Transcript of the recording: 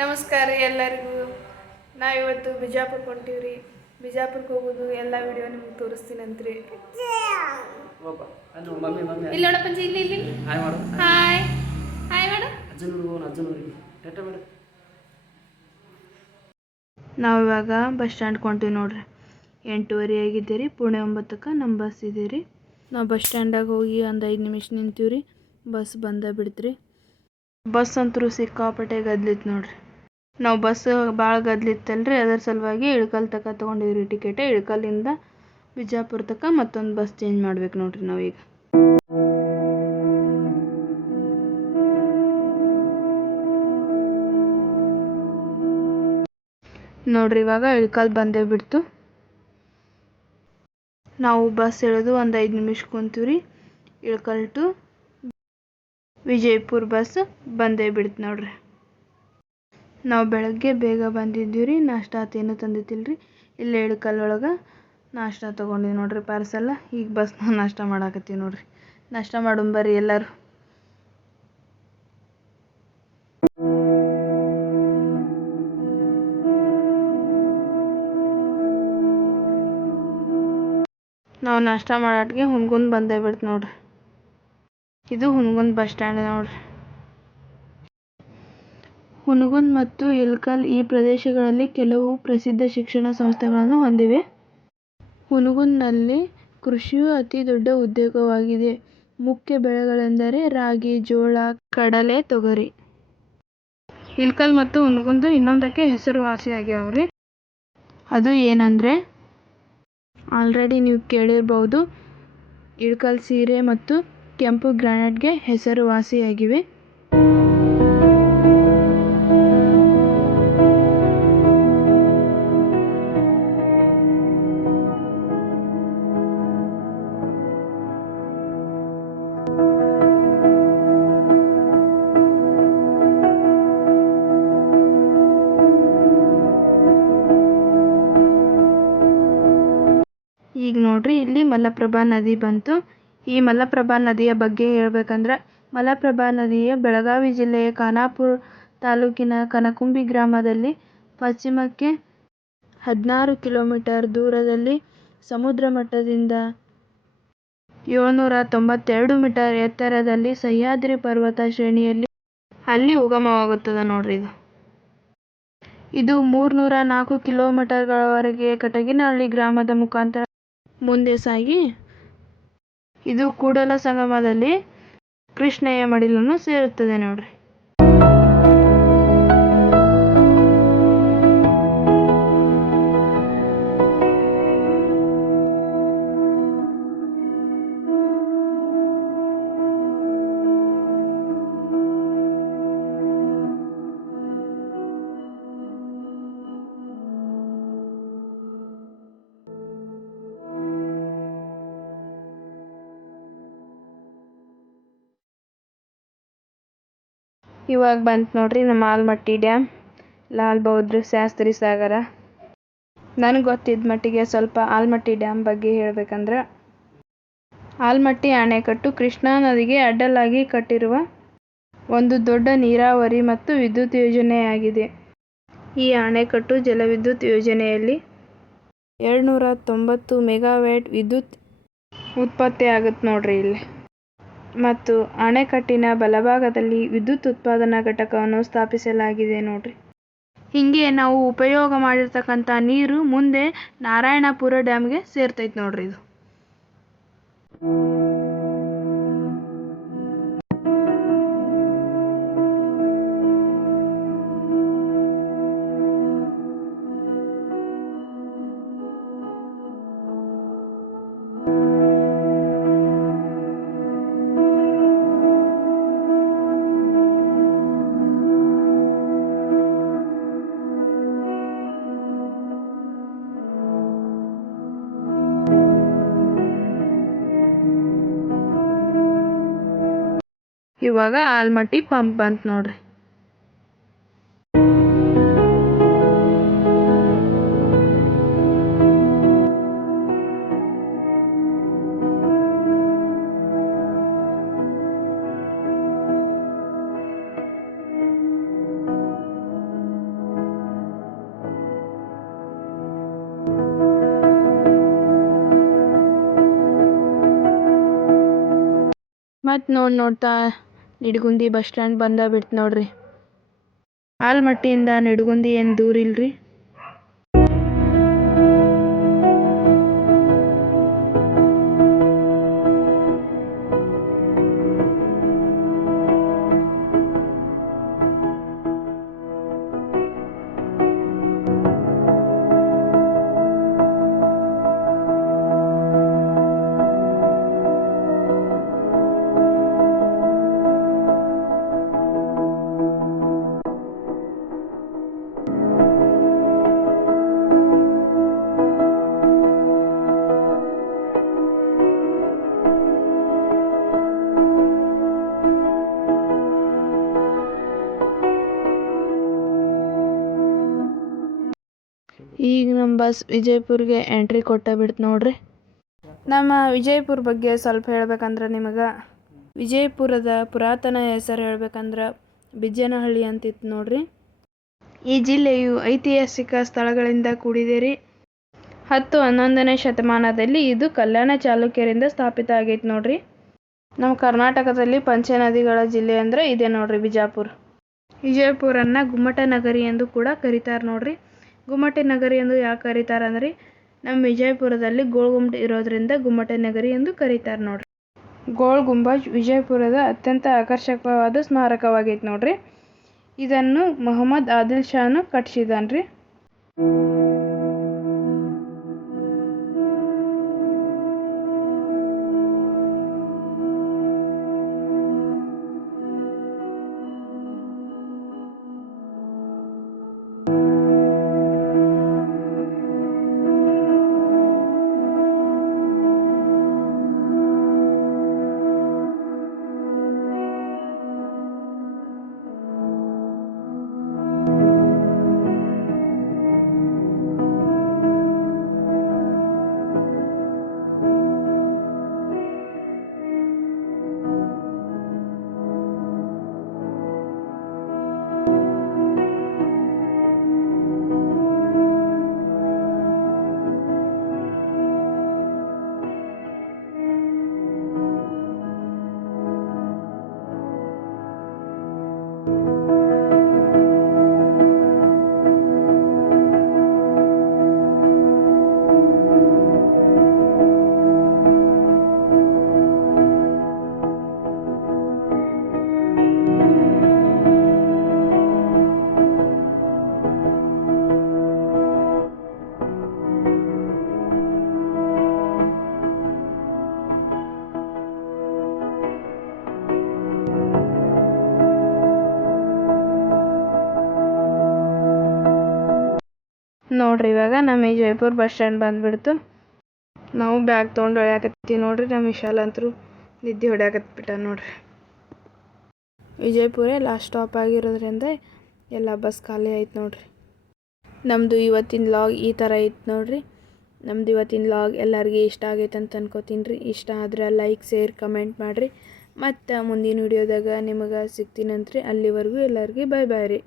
ನಮಸ್ಕಾರ ರೀ ಎಲ್ಲರಿಗೂ. ನಾವಿವತ್ತು ಬಿಜಾಪುರಕ್ಕೆ ಹೊಂಟೀವ್ರಿ. ಬಿಜಾಪುರಕ್ಕೆ ಹೋಗೋದು ಎಲ್ಲ ವಿಡಿಯೋ ನಿಮ್ಗೆ ತೋರಿಸ್ತೀನಂತ್ರಿ. ಇಲ್ಲಿ ನೋಡಪ್ಪಂಜಿ, ಇಲ್ಲಿ ಇಲ್ಲಿ ಹಾಯ್ ಮಾಡು. ಹಾಯ್ ಹಾಯ್ ಮಾಡು. ನಾವು ಇವಾಗ ಬಸ್ ಸ್ಟ್ಯಾಂಡ್ಗೆ ಹೊಂಟೀವಿ ನೋಡ್ರಿ. 8:30 ಆಗಿದ್ದೀರಿ. ಪುಣೆ 9ಕ್ಕೆ ನಮ್ಮ ಬಸ್ ಇದೀರಿ. ನಾವು ಬಸ್ ಸ್ಟ್ಯಾಂಡಾಗ ಹೋಗಿ ಒಂದು 5 ನಿಮಿಷ ನಿಂತೀವ್ರಿ. ಬಸ್ ಬಂದ ಬಿಡ್ತ್ರಿ. ಬಸ್ ಅಂತೂ ಸಿಕ್ಕಾಪಟ್ಟೆ ಗದ್ಲಿತ್ತು ನೋಡ್ರಿ. ನಾವು ಬಸ್ ಭಾಳ ಗದ್ಲಿತ್ತಲ್ರಿ, ಅದರ ಸಲುವಾಗಿ ಇಳಕಲ್ ತನಕ ತೊಗೊಂಡಿವ್ರಿ ಟಿಕೆಟ್. ಇಳಕಲ್ಲಿಂದ ಬಿಜಾಪುರ ತನಕ ಮತ್ತೊಂದು ಬಸ್ ಚೇಂಜ್ ಮಾಡ್ಬೇಕು ನೋಡ್ರಿ ನಾವೀಗ. ನೋಡ್ರಿ ಇವಾಗ ಇಳಕಲ್ ಬಂದೇ ಬಿಡ್ತು. ನಾವು ಬಸ್ ಇಳಿದು ಒಂದು 5 ನಿಮಿಷ ಕುಂತೀವ್ರಿ. ಇಳಕಲ್ ಟು ವಿಜಯಪುರ ಬಸ್ ಬಂದೇ ಬಿಡ್ತು ನೋಡ್ರಿ. ನಾವು ಬೆಳಗ್ಗೆ ಬೇಗ ಬಂದಿದ್ದೀವಿ. ನಾಷ್ಟ ಏನು ತಂದಿತ್ತಿಲ್ರಿ. ಇಲ್ಲೇ ಇಳಕಲ್ ಒಳಗೆ ನಾಷ್ಟ ತೊಗೊಂಡಿವಿ ನೋಡ್ರಿ ಪಾರ್ಸಲ್. ಈಗ ಬಸ್ನ ನಾಷ್ಟ ಮಾಡಾಕತ್ತೀವಿ ನೋಡ್ರಿ. ನಾಷ್ಟ ಮಾಡೋಣ ಎಲ್ಲರೂ. ನಾವು ನಾಷ್ಟ ಮಾಡಾಟ್ಗೆ ಹುನ್ಗುಂದ್ ಬಂದೇ ಬಿಡ್ತು ನೋಡ್ರಿ. ಇದು ಹುನ್ಗುಂದ್ ಬಸ್ ಸ್ಟ್ಯಾಂಡ್ ನೋಡ್ರಿ. ಹುನಗುಂದ್ ಮತ್ತು ಇಳಕಲ್ ಈ ಪ್ರದೇಶಗಳಲ್ಲಿ ಕೆಲವು ಪ್ರಸಿದ್ಧ ಶಿಕ್ಷಣ ಸಂಸ್ಥೆಗಳನ್ನು ಹೊಂದಿವೆ. ಹುನಗುಂದ್ನಲ್ಲಿ ಕೃಷಿಯು ಅತಿ ದೊಡ್ಡ ಉದ್ಯೋಗವಾಗಿದೆ. ಮುಖ್ಯ ಬೆಳೆಗಳೆಂದರೆ ರಾಗಿ, ಜೋಳ, ಕಡಲೆ, ತೊಗರಿ. ಇಳಕಲ್ ಮತ್ತು ಹುನಗುಂದ್ ಇನ್ನೊಂದಕ್ಕೆ ಹೆಸರುವಾಸಿಯಾಗ್ಯಾವ್ರಿ. ಅದು ಏನಂದ್ರೆ, ಆಲ್ರೆಡಿ ನೀವು ಕೇಳಿರ್ಬೋದು, ಇಳಕಲ್ ಸೀರೆ ಮತ್ತು ಕೆಂಪು ಗ್ರಾನೈಟ್ಗೆ ಹೆಸರುವಾಸಿಯಾಗಿವೆ. ಈಗ ನೋಡ್ರಿ, ಇಲ್ಲಿ ಮಲಪ್ರಭಾ ನದಿ ಬಂತು. ಈ ಮಲಪ್ರಭಾ ನದಿಯ ಬಗ್ಗೆ ಹೇಳ್ಬೇಕಂದ್ರೆ, ಮಲಪ್ರಭಾ ನದಿಯ ಬೆಳಗಾವಿ ಜಿಲ್ಲೆಯ ಖಾನಾಪುರ ತಾಲೂಕಿನ ಕನಕುಂಬಿ ಗ್ರಾಮದಲ್ಲಿ ಪಶ್ಚಿಮಕ್ಕೆ 16 ಕಿಲೋಮೀಟರ್ ದೂರದಲ್ಲಿ, ಸಮುದ್ರ ಮಟ್ಟದಿಂದ 792 ಮೀಟರ್ ಎತ್ತರದಲ್ಲಿ ಸಹ್ಯಾದ್ರಿ ಪರ್ವತ ಶ್ರೇಣಿಯಲ್ಲಿ ಅಲ್ಲಿ ಉಗಮವಾಗುತ್ತದೆ ನೋಡ್ರಿ. ಇದು 304 ಕಿಲೋಮೀಟರ್ಗಳವರೆಗೆ ಕಟಗಿನಹಳ್ಳಿ ಗ್ರಾಮದ ಮುಖಾಂತರ ಮುಂದೆ ಸಾಗಿ ಇದು ಕೂಡಲ ಸಂಗಮದಲ್ಲಿ ಕೃಷ್ಣೆಯ ಮಡಿಲನ್ನು ಸೇರುತ್ತದೆ ನೋಡ್ರಿ. ಇವಾಗ ಬಂತು ನೋಡ್ರಿ ನಮ್ಮ ಆಲಮಟ್ಟಿ ಡ್ಯಾಮ್, ಲಾಲ್ ಬಹದ್ದೂರ್ ಶಾಸ್ತ್ರಿ ಸಾಗರ. ನನಗೆ ಗೊತ್ತಿದ್ದ ಮಟ್ಟಿಗೆ ಸ್ವಲ್ಪ ಆಲಮಟ್ಟಿ ಡ್ಯಾಮ್ ಬಗ್ಗೆ ಹೇಳ್ಬೇಕಂದ್ರೆ, ಆಲಮಟ್ಟಿ ಅಣೆಕಟ್ಟು ಕೃಷ್ಣಾ ನದಿಗೆ ಅಡ್ಡಲಾಗಿ ಕಟ್ಟಿರುವ ಒಂದು ದೊಡ್ಡ ನೀರಾವರಿ ಮತ್ತು ವಿದ್ಯುತ್ ಯೋಜನೆಯಾಗಿದೆ. ಈ ಅಣೆಕಟ್ಟು ಜಲವಿದ್ಯುತ್ ಯೋಜನೆಯಲ್ಲಿ 290 ಮೆಗಾವ್ಯಾಟ್ ವಿದ್ಯುತ್ ಉತ್ಪತ್ತಿ ಆಗುತ್ತೆ ನೋಡ್ರಿ ಇಲ್ಲಿ. ಮತ್ತು ಅಣೆಕಟ್ಟಿನ ಬಲಭಾಗದಲ್ಲಿ ವಿದ್ಯುತ್ ಉತ್ಪಾದನಾ ಘಟಕವನ್ನು ಸ್ಥಾಪಿಸಲಾಗಿದೆ ನೋಡ್ರಿ. ಹಿಂಗೆ ನಾವು ಉಪಯೋಗ ಮಾಡಿರ್ತಕ್ಕಂಥ ನೀರು ಮುಂದೆ ನಾರಾಯಣಪುರ ಡ್ಯಾಮ್ಗೆ ಸೇರ್ತೈತೆ ನೋಡ್ರಿ ಇದು. ಇವಾಗ ಆಲಮಟ್ಟಿ ಪಂಪ್ ಬಂತು ನೋಡ್ರಿ. ಮತ್ತು ನೋಡ್ತಾ ನಿಡಗುಂದಿ ಬಸ್ ಸ್ಟ್ಯಾಂಡ್ ಬಂದ ಬಿಡ್ತು ನೋಡ್ರಿ. ಆಲ್ಮಟ್ಟಿಯಿಂದ ನಿಡಗುಂದಿ ಏನು ದೂರ ಇಲ್ರಿ. ಈಗ ನಮ್ಮ ಬಸ್ ವಿಜಯಪುರ್ಗೆ ಎಂಟ್ರಿ ಕೊಟ್ಟ ಬಿಡ್ತು ನೋಡ್ರಿ. ನಮ್ಮ ವಿಜಯಪುರ ಬಗ್ಗೆ ಸ್ವಲ್ಪ ಹೇಳ್ಬೇಕಂದ್ರೆ ನಿಮಗೆ ವಿಜಯಪುರದ ಪುರಾತನ ಹೆಸರು ಹೇಳ್ಬೇಕಂದ್ರೆ ಬಿಜ್ಜನಹಳ್ಳಿ ಅಂತಿತ್ತು ನೋಡ್ರಿ. ಈ ಜಿಲ್ಲೆಯು ಐತಿಹಾಸಿಕ ಸ್ಥಳಗಳಿಂದ ಕೂಡಿದೆ ರೀ. 10-11ನೇ ಶತಮಾನದಲ್ಲಿ ಇದು ಕಲ್ಯಾಣ ಚಾಲುಕ್ಯರಿಂದ ಸ್ಥಾಪಿತ ಆಗೈತೆ ನೋಡ್ರಿ. ನಮ್ಮ ಕರ್ನಾಟಕದಲ್ಲಿ ಪಂಚನದಿಗಳ ಜಿಲ್ಲೆ ಅಂದರೆ ಇದೆ ನೋಡ್ರಿ ಬಿಜಾಪುರ. ವಿಜಯಪುರನ್ನ ಗುಮ್ಮಟ ನಗರಿ ಎಂದು ಕೂಡ ಕರೀತಾರೆ ನೋಡ್ರಿ. ಗುಮ್ಮಟ ನಗರಿ ಎಂದು ಯಾಕೆ ಕರೀತಾರೆ ಅಂದ್ರೆ ನಮ್ಮ ವಿಜಯಪುರದಲ್ಲಿ ಗೋಲ್ ಗುಮ್ಮಟ ಇರೋದ್ರಿಂದ ಗುಮ್ಮಟ ನಗರಿ ಎಂದು ಕರೀತಾರೆ ನೋಡ್ರಿ. ಗೋಲ್ ಗುಂಬಜ್ ವಿಜಯಪುರದ ಅತ್ಯಂತ ಆಕರ್ಷಕವಾದ ಸ್ಮಾರಕವಾಗೈತೆ ನೋಡ್ರಿ. ಇದನ್ನು ಮೊಹಮ್ಮದ್ ಆದಿಲ್ ಶಾನು ಕಟ್ಟಿಸಿದಾನ್ರಿ. ನೋಡ್ರಿ ಇವಾಗ ನಮ್ಮ ವಿಜಯಪುರ ಬಸ್ ಸ್ಟ್ಯಾಂಡ್ ಬಂದ್ಬಿಡ್ತು. ನಾವು ಬ್ಯಾಗ್ ತೊಗೊಂಡು ಹೊಳ್ಯಾಕತ್ತೀವಿ ನೋಡ್ರಿ. ನಮ್ಮ ವಿಶಾಲ್ ಅಂತರೂ ನಿದ್ದೆ ಹೊಡ್ಯಾಕತ್ಬಿಟ್ಟ ನೋಡ್ರಿ. ವಿಜಯಪುರ ಲಾಸ್ಟ್ ಸ್ಟಾಪ್ ಆಗಿರೋದ್ರಿಂದ ಎಲ್ಲ ಬಸ್ ಖಾಲಿ ಆಯ್ತು ನೋಡ್ರಿ. ನಮ್ಮದು ಇವತ್ತಿನ ಲಾಗ್ ಈ ಥರ ಐತೆ ನೋಡ್ರಿ. ನಮ್ದು ಇವತ್ತಿನ ಲಾಗ್ ಎಲ್ಲರಿಗೂ ಇಷ್ಟ ಆಗೈತೆ ಅಂತ ಅನ್ಕೋತೀನಿ ರೀ. ಇಷ್ಟ ಆದ್ರೆ ಲೈಕ್ ಶೇರ್ ಕಮೆಂಟ್ ಮಾಡಿರಿ. ಮತ್ತು ಮುಂದಿನ ವಿಡಿಯೋದಾಗ ನಿಮಗೆ ಸಿಗ್ತೀನಂತ್ರಿ. ಅಲ್ಲಿವರೆಗೂ ಎಲ್ಲರಿಗೂ ಬಾಯ್ ಬಾಯ್ ರೀ.